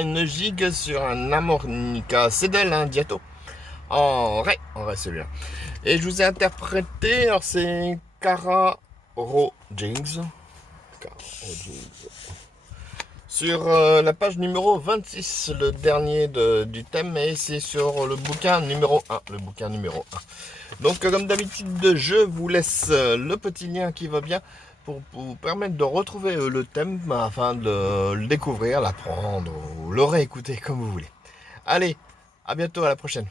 une gigue sur un harmonica. C'est de l'Indiato. En ré celui-là. Et je vous ai interprété, alors c'est Cara-Ro Jinx. Sur la page numéro 26, le dernier du thème, et c'est sur le bouquin numéro 1. Le bouquin numéro 1. Donc, comme d'habitude, je vous laisse le petit lien qui va bien pour vous permettre de retrouver le thème afin de le découvrir, l'apprendre ou le réécouter comme vous voulez. Allez, à bientôt, à la prochaine.